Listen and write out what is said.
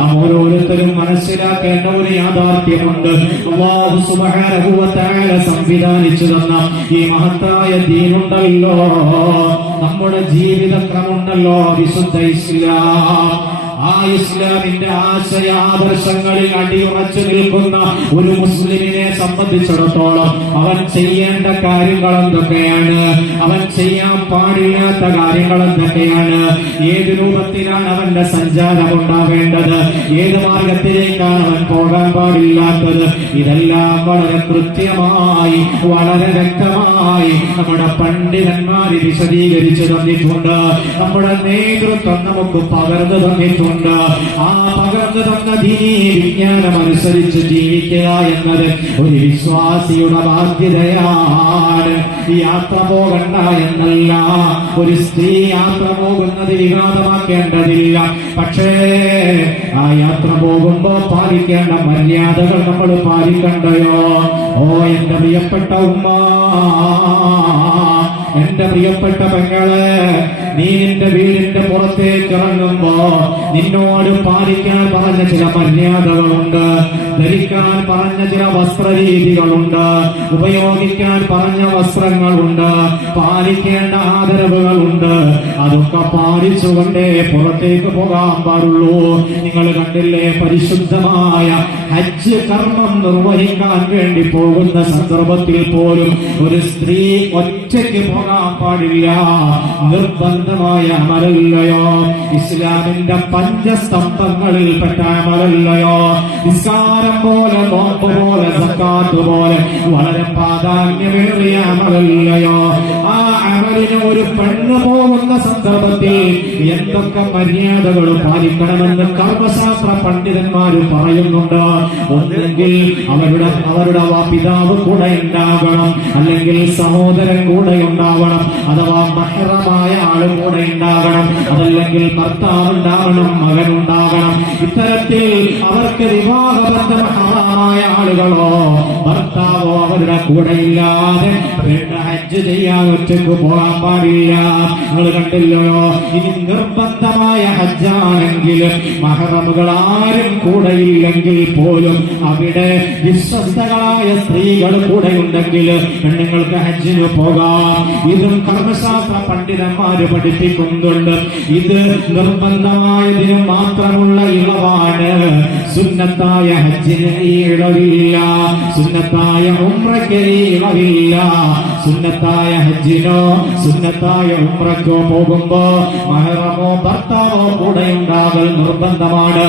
നാം ഓരോരുത്തരും മനസ്സിലാക്കേണ്ട ഒരു യാഥാർത്ഥ്യമുണ്ട്. അല്ലാഹു സുബ്ഹാനഹു വ തആല സംവിധാനിച്ചു തന്ന ഈ മഹത്തായ ദീനുണ്ടല്ലോ, നമ്മുടെ ജീവിതക്രമുണ്ടല്ലോ, വിശുദ്ധ ഇസ്ലാം. ആ ഇസ്ലാമിന്റെ ആശയാദർശങ്ങളിൽ അടിയുറച്ചു നിൽക്കുന്ന ഒരു മുസ്ലിമിനെ സംബന്ധിച്ചിടത്തോളം അവൻ ചെയ്യേണ്ട കാര്യങ്ങൾ എന്തൊക്കെയാണ്, അവൻ ചെയ്യാൻ പാടില്ലാത്ത കാര്യങ്ങൾ എന്തൊക്കെയാണ്, ഏത് രൂപത്തിലാണ് അവന്റെ സഞ്ചാരം ഉണ്ടാവേണ്ടത്, ഏത് മാർഗത്തിലേക്കാണ് അവൻ പോകാൻ പാടില്ലാത്തത്, ഇതെല്ലാം വളരെ കൃത്യമായി വളരെ വ്യക്തമായി നമ്മുടെ പണ്ഡിതന്മാർ വിശദീകരിച്ചു തന്നിട്ടുണ്ട്. നമ്മുടെ നേതൃത്വം നമുക്ക് പകർന്നു തന്നിട്ടുണ്ട്. ആ പകർന്നു തന്ന ദീനീ വിജ്ഞാനം അനുസരിച്ച് ജീവിക്കുക എന്നത് ഒരു വിശ്വാസിയുടെ ബാധ്യതയാണ്. യാത്ര പോകണ്ട എന്നല്ല, ഒരു സ്ത്രീ യാത്ര പോകുന്നത് വിവാദമാക്കേണ്ടതില്ല. പക്ഷേ ആ യാത്ര പോകുമ്പോ പാലിക്കേണ്ട മര്യാദകൾ നമ്മൾ പാലിക്കണ്ടയോ? ഓ എന്റെ പ്രിയപ്പെട്ട ഉമ്മ, എന്റെ പ്രിയപ്പെട്ട പെങ്ങളെ, നീ നിന്റെ വീടിന്റെ പുറത്തേക്ക് ഇറങ്ങുമ്പോ നിന്നോട് പാലിക്കാൻ പറഞ്ഞ ചില മര്യാദകളുണ്ട്, ധരിക്കാൻ പറഞ്ഞ ചില വസ്ത്രരീതികളുണ്ട്, ഉപയോഗിക്കാൻ പറഞ്ഞ വസ്ത്രങ്ങളുണ്ട്, പാലിക്കേണ്ട ആദരവുകളുണ്ട്. അതൊക്കെ പാലിച്ചുകൊണ്ടേ പുറത്തേക്ക് പോകാൻ പാടുള്ളൂ. നിങ്ങൾ കണ്ടില്ലേ, പരിശുദ്ധമായ ഹജ്ജ് കർമ്മം നിർവഹിക്കാൻ വേണ്ടി പോകുന്ന സന്ദർഭത്തിൽ പോലും ഒരു സ്ത്രീ ഒറ്റയ്ക്ക് പോകാൻ പാടില്ല. നിർബന്ധമായ അമലല്ലയോ, ഇസ്ലാമിന്റെ പഞ്ചസ്തംഭങ്ങളിൽപ്പെട്ട അമലല്ലയോ, നിസ്കാരം പോലെ, നോമ്പ് പോലെ, സക്കാത്ത് പോലെ വളരെ പ്രാധാന്യമേറിയ അമലല്ലയോ. ആ അമലിന് ഒരു പെണ്ണ് പോകുന്ന സന്ദർഭത്തിൽ എന്തൊക്കെ മര്യാദകൾ പാലിക്കണമെന്ന് കർമ്മശാസ്ത്ര പണ്ഡിതന്മാർ പറയുന്നുണ്ട്. ഒന്നെങ്കിൽ അവരുടെ പിതാവ് കൂടെ ഉണ്ടാകണം, അല്ലെങ്കിൽ സഹോദരൻ കൂടെ ഉണ്ടാവണം, അഥവാ മഹ്റമായ ആള് കൂടെ ഉണ്ടാകണം, അതല്ലെങ്കിൽ ഭർത്താവ് ഉണ്ടാകണം, മകൻ ഉണ്ടാകണം. ഇത്തരത്തിൽ അവർക്ക് വിവാഹബന്ധം ഹറാമായ ആളുകളോ ഭർത്താവോ അവരുടെ കൂടെ ഇല്ലാതെ ഹജ്ജ് ചെയ്യാൻ ഒറ്റയ്ക്ക് പോകാൻ പാടില്ല. നിങ്ങൾ കണ്ടില്ലയോ, ഇനി നിർബന്ധമായ ഹജ്ജാണെങ്കിൽ മഹറമുകൾ ആരും കൂടെയില്ലെങ്കിൽ പോലും അവിടെ വിശ്വസ്തകളായ സ്ത്രീകൾ കൂടെ ഉണ്ടെങ്കിൽ പെണ്ണുങ്ങൾക്ക് ഹജ്ജിന് പോകാം. ഇതും കർമ്മശാസ്ത്ര പണ്ഡിതന്മാര് പഠിപ്പിക്കുന്നുണ്ട്. ഇത് നിർബന്ധമായതിന് മാത്രമുള്ള ഇളവാണ്. സുന്നത്തായ ഹജ്ജിന് ഈ ഇളവില്ല, സുന്നത്തായ ഉംറയ്ക്ക് ഈ ഇളവില്ല. സുന്നത്തായ ഹജ്ജിനോ സുന്നത്തായ ഉംറയ്ക്കോ പോകുമ്പോ മഹറമോ ഭർത്താവോ കൂടെ ഉണ്ടാകൽ നിർബന്ധമാണ്.